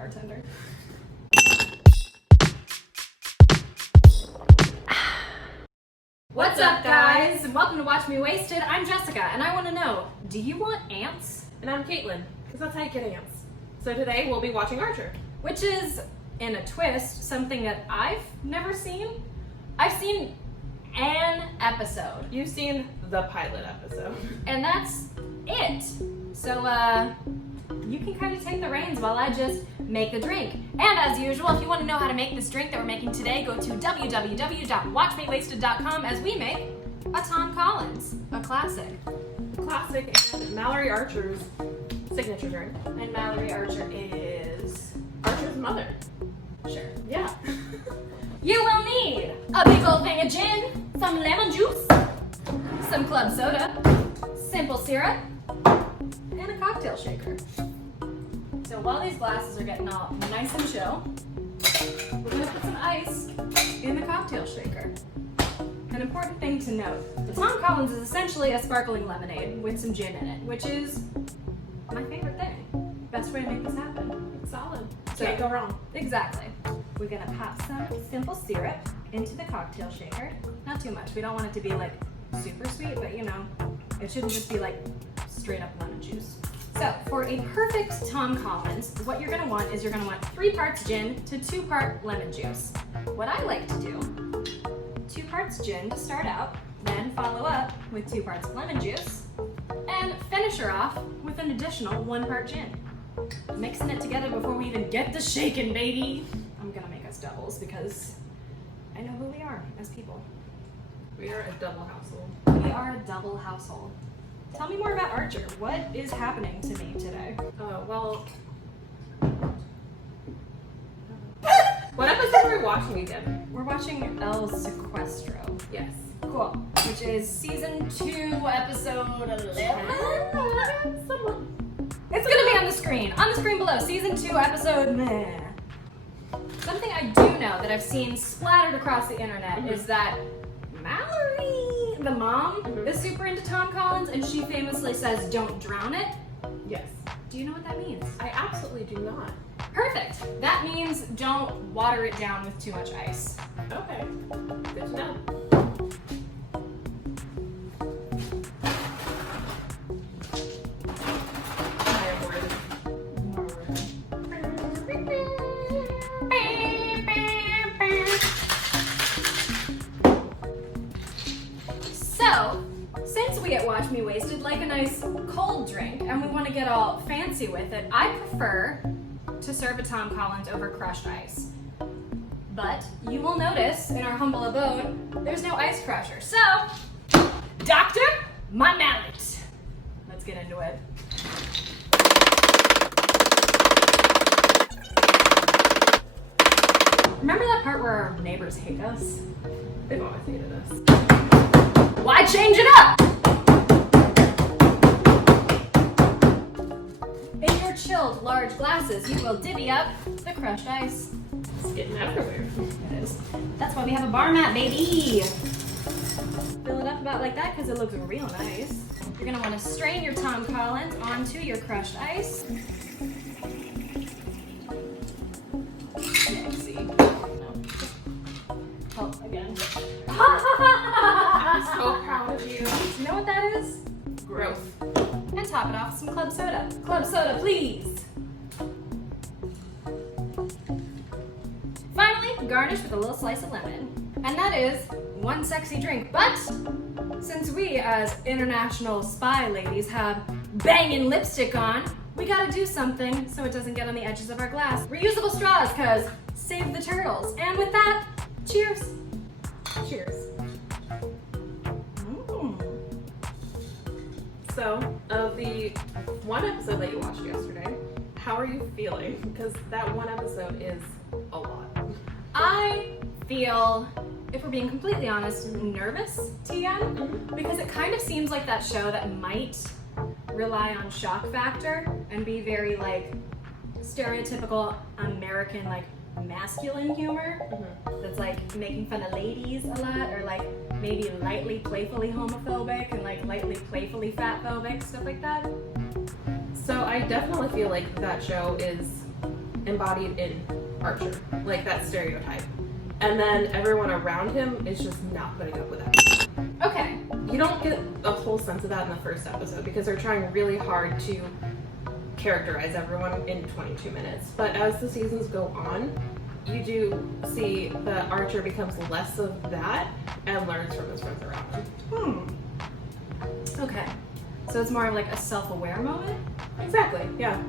bartender. What's up, guys? Welcome to Watch Me Wasted. I'm Jessica, and I want to know, do you want ants? And I'm Caitlin, because that's how you get ants. So today we'll be watching Archer. Which is, in a twist, something that I've never seen. I've seen an episode. You've seen the pilot episode. And that's it. So, you can kind of take the reins while I just make the drink. And as usual, if you want to know how to make this drink that we're making today, go to www.watchmewasted.com as we make a Tom Collins, a classic. Classic and Mallory Archer's signature drink. And Mallory Archer is... Archer's mother. Sure. Yeah. You will need a big old thing of gin, some lemon juice, some club soda, simple syrup, and a cocktail shaker. So while these glasses are getting all nice and chill, we're going to put some ice in the cocktail shaker. An important thing to note, the Tom Collins is essentially a sparkling lemonade with some gin in it, which is my favorite thing. Best way to make this happen. It's solid. So- Can't go wrong. Exactly. We're going to pop some simple syrup into the cocktail shaker. Not too much. We don't want it to be like super sweet, but you know, it shouldn't just be like straight up lemon juice. So for a perfect Tom Collins, what you're gonna want is you're gonna want 3 parts gin to 2 part lemon juice. What I like to do, 2 parts gin to start out, then follow up with 2 parts lemon juice, and finish her off with an additional 1 part gin. Mixing it together before we even get to shaking, baby. I'm gonna make us doubles because I know who we are as people. We are a double household. We are a double household. Tell me more about Archer. What is happening to me today? Well... What episode are we watching again? We're watching El Sequestro. Yes. Cool. Which is season 2, episode 11? It's gonna be on the screen. On the screen below. Season 2, episode meh. Something I do know that I've seen splattered across the internet is that Mallory, the mom, is super into Tom Collins, and she famously says, "Don't drown it." Yes. Do you know what that means? I absolutely do not. Perfect. That means don't water it down with too much ice. Okay. Good to know. I am worthy. So, since we at Watch Me Wasted like a nice cold drink and we want to get all fancy with it, I prefer to serve a Tom Collins over crushed ice. But you will notice in our humble abode, there's no ice crusher. So, Doctor, my mallet. Let's get into it. Remember that part where our neighbors hate us? They've always hated us. Why change it up? In your chilled large glasses, you will divvy up the crushed ice. It's getting everywhere. It is. That's why we have a bar mat, baby. Fill it up about like that because it looks real nice. You're gonna want to strain your Tom Collins onto your crushed ice. Yeah, see. No. Oh, again. I'm so proud of you. You know what that is? Growth. And top it off with some club soda. Club soda, please. Finally, garnish with a little slice of lemon. And that is one sexy drink. But since we as international spy ladies have banging lipstick on, we gotta do something so it doesn't get on the edges of our glass. Reusable straws, cause save the turtles. And with that, cheers. Cheers. So, of the one episode that you watched yesterday, how are you feeling? Because that one episode is a lot. I feel, if we're being completely honest, nervous, TM, because it kind of seems like that show that might rely on shock factor and be very like stereotypical American like masculine humor that's like making fun of ladies a lot, or like maybe lightly playfully homophobic and like lightly playfully fatphobic, stuff like that. So I definitely feel like that show is embodied in Archer, like that stereotype. And then everyone around him is just not putting up with that. Okay. You don't get a whole sense of that in the first episode because they're trying really hard to characterize everyone in 22 minutes. But as the seasons go on, you do see that Archer becomes less of that and learns from his friends around him. Okay. So it's more of like a self-aware moment? Exactly, yeah.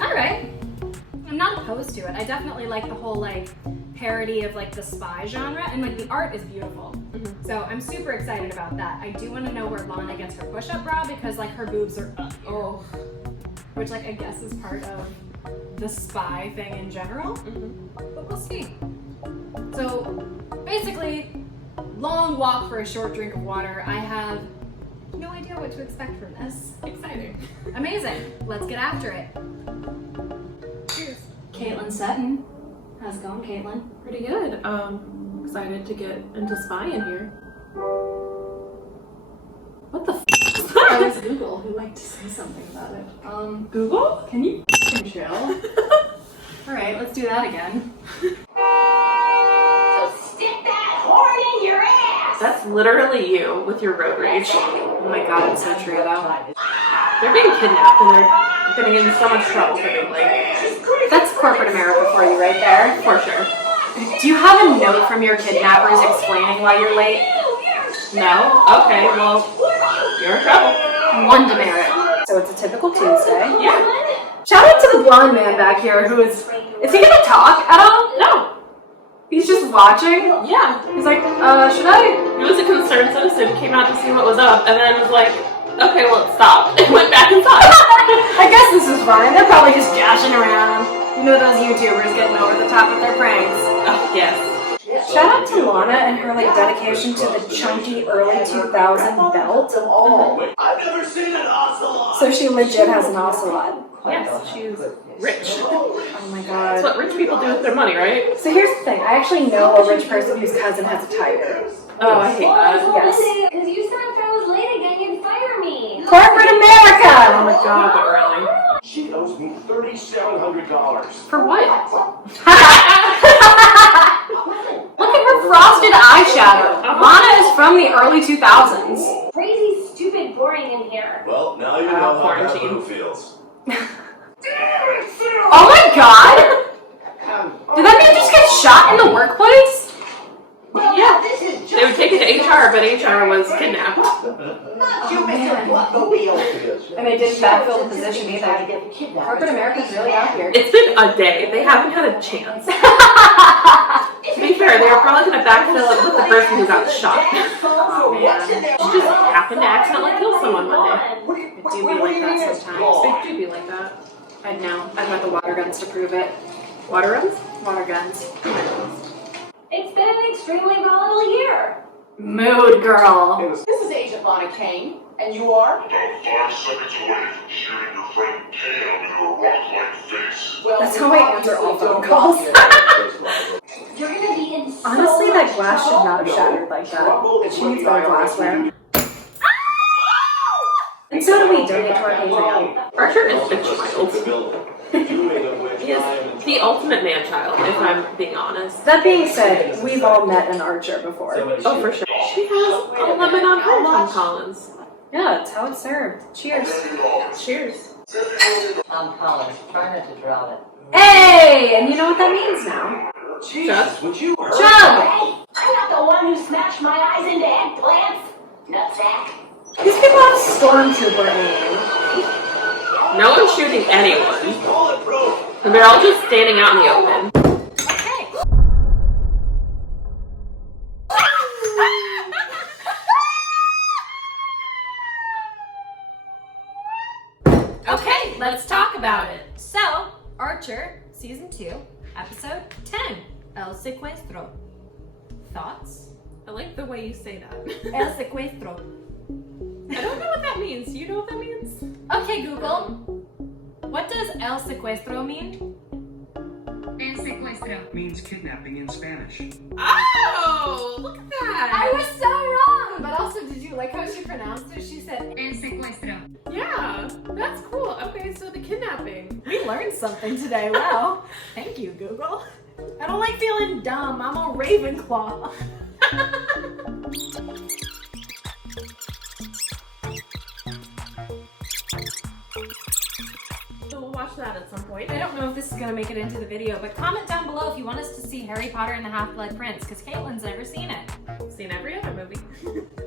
All right. I'm not opposed to it. I definitely like the whole like parody of like the spy genre, and like the art is beautiful. So I'm super excited about that. I do want to know where Lana gets her push-up bra because like her boobs are up here. Oh. Which like I guess is part of the spy thing in general. But we'll see. So basically, long walk for a short drink of water. I have no idea what to expect from this. Exciting. Amazing. Let's get after it. Cheers. Caitlin Sutton. How's it going, Caitlin? Pretty good. Excited to get into spying here. What the f*** That was Google who liked to say something about it. Google? Can you chill? Alright, let's do that again. So stick that horn in your ass! That's literally you with your road rage. Oh my god, it's so true though. They're being kidnapped and they're getting in so much trouble typically. That's corporate America for you right there. For sure. Do you have a note from your kidnappers explaining why you're late? No? Okay, well, you're in trouble. One demerit. So it's a typical Tuesday. Yeah. Shout out to the blonde man back here who is he gonna talk at all? No. He's just watching? Yeah. He's like, should I? He was a concerned citizen, came out to see what was up, and then was like, okay, well, it stopped, and went back inside. I guess this is fine. They're probably just joshing around. You know those YouTubers getting over the top with their pranks. Oh, yes. Shout out to Lana and her like dedication to the chunky early 2000 belt. I've never seen an ocelot! So she legit has an ocelot. Yes, she's rich. Oh my That's god. what rich people do with their money, right? So here's the thing. I actually know a rich person whose cousin has a tiger. Oh, I hate that. Yes. Because you said if I was late again, you'd fire me! Corporate Oh America! my god, but really? She owes me $3,700. For what? Look at her frosted eyeshadow. Lana is from the early 2000s. Crazy, stupid, boring in here. Well, now you know how quarantine. that feels. Oh my god! Did that man just get shot in the workplace? Well, Yeah. this is just They would take it to HR, but HR was kidnapped. you, Mr. Blunt-the-Wheel. And they didn't backfill the position either. Corporate America's really out here. It's been a day. They haven't had a chance. To be fair, they were probably going to backfill it with the person who got shot. Oh, man. She just happened to accidentally kill someone one day. It do be like that sometimes. It do be like that. I know. I've got the water guns to prove it. Water runs? Water guns. It's been an extremely volatile year. Mood girl. This is Agent Lana Kane, and you are? About 5 seconds away from shooting your friend Cam in her rock-like face. Well, That's how I answer all phone calls. You're gonna be in so Honestly, much that glass should trouble. not have shattered like that. She needs better glassware. And so do we donate to our Patreon. Archer is a child. He is the ultimate man-child, if I'm being honest. That being said, we've all met an Archer before. Oh, for sure. She has a lemon on her, Tom Collins. Yeah, that's how it's served. Cheers. Cheers. Tom Collins, try not to drop it. Hey! And you know what that means now. Just Would you? Chug! Hey, I'm not the one who smashed my eyes into eggplants. Nutsack. These people have stormtrooper aim. no one's shooting anyone. Bulletproof. And they're all just standing out in the open. Okay. Okay, let's talk about it. So, Archer, Season 2, Episode 10, El Secuestro. Thoughts? I like the way you say that. El Secuestro. I don't know what that means. You know what that means? Okay, Google. What does El Secuestro mean? El secuestro means kidnapping in Spanish. Oh, look at that. I was so wrong! but also, did you like how she pronounced it? She said, "El secuestro." Yeah, that's cool. Okay, so the kidnapping. We learned something today. Wow. Thank you, Google. I don't like feeling dumb. I'm a Ravenclaw. So we'll watch that at some point. I don't know if this is gonna make it into the video, but comment down below if you want us to see Harry Potter and the Half-Blood Prince, because Caitlin's never seen it. Seen every other movie.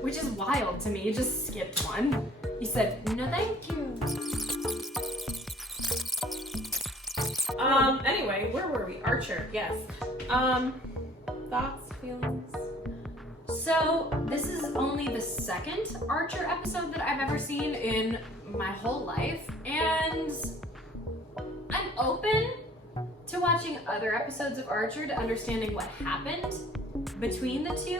Which is wild to me. You just skipped one. You said, no thank you. Anyway, where were we? Archer, yes. Thoughts, feelings? So, this is only the second Archer episode that I've ever seen in my whole life, and I'm open to watching other episodes of Archer to understanding what happened between the two.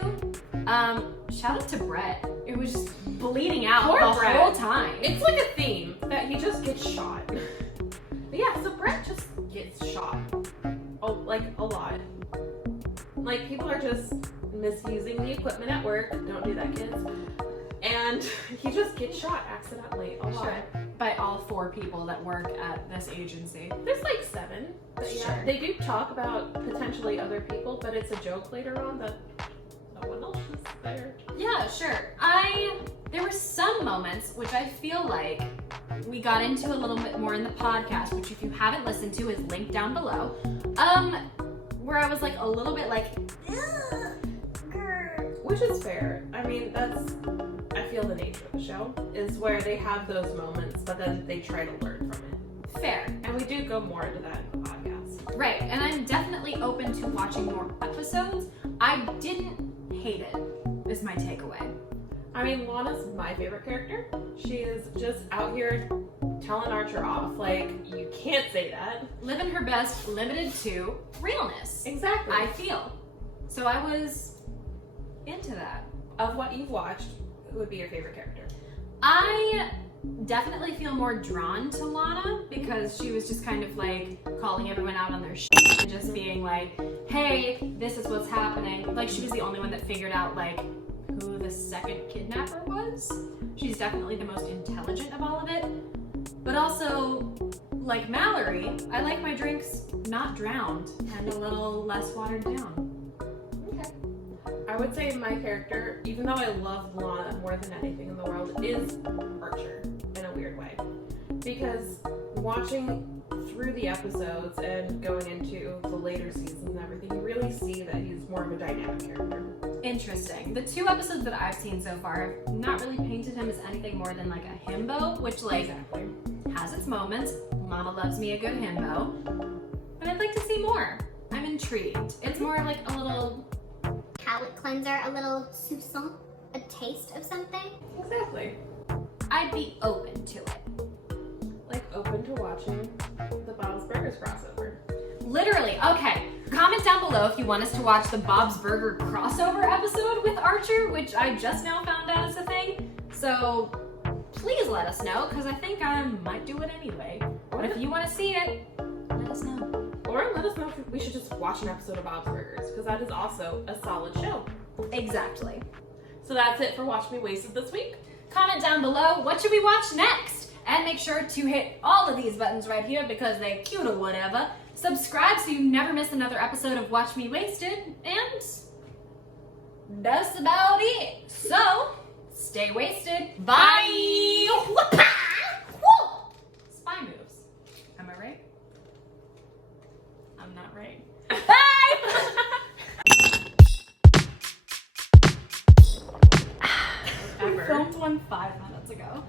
Shout out to Brett. It was just bleeding out Poor the Brett. whole time. It's like a theme that he just gets shot. But yeah, so Brett just gets shot. Oh, like a lot. Like people are just misusing the equipment at work. Don't do that, kids. And he just gets shot accidentally a lot. Sure. By all 4 people that work at this agency. There's like 7. But yeah, Sure. they do talk about potentially other people, but it's a joke later on that no one else is there. Yeah, sure. There were some moments which I feel like we got into a little bit more in the podcast, which if you haven't listened to is linked down below. Where I was like a little bit like, Which is fair. I mean, I feel the nature of the show is where they have those moments, but then they try to learn from it. fair. And we do go more into that in the podcast. Right, and I'm definitely open to watching more episodes. I didn't hate it, is my takeaway. I mean, Lana's my favorite character. She is just out here telling Archer off. Like, you can't say that. Living her best, limited to realness. Exactly. I feel. So I was into that. Of what you've watched, who would be your favorite character? I definitely feel more drawn to Lana because she was just kind of like calling everyone out on their shit and just being like, hey, this is what's happening. Like she was the only one that figured out like who the second kidnapper was. She's definitely the most intelligent of all of it. But also, like Mallory, I like my drinks not drowned and a little less watered down. Okay. I would say my character, even though I love Lana more than anything in the world, is Archer in a weird way. Because watching through the episodes and going into the later seasons and everything, you really see that he's more of a dynamic character. Interesting. The 2 episodes that I've seen so far have not really painted him as anything more than like a himbo, which like Exactly. has its moments. Mama loves me a good himbo. But I'd like to see more. I'm intrigued. It's more like a little palate cleanser, a little soupçon, a taste of something. Exactly. I'd be open to it. Like open to watching the Bob's Burgers crossover. Literally, okay. Comment down below if you want us to watch the Bob's Burger crossover episode with Archer, which I just now found out is a thing. So please let us know, because I think I might do it anyway. But if you want to see it, let us know. Or let us know if we should just watch an episode of Bob's Burgers, because that is also a solid show. Exactly. So that's it for Watch Me Wasted this week. Comment down below, what should we watch next? And make sure to hit all of these buttons right here because they're cute or whatever. Subscribe so you never miss another episode of Watch Me Wasted. And that's about it. So, stay wasted. Bye! Spy moves. Am I right? I'm not right. Bye! We filmed one 5 minutes ago.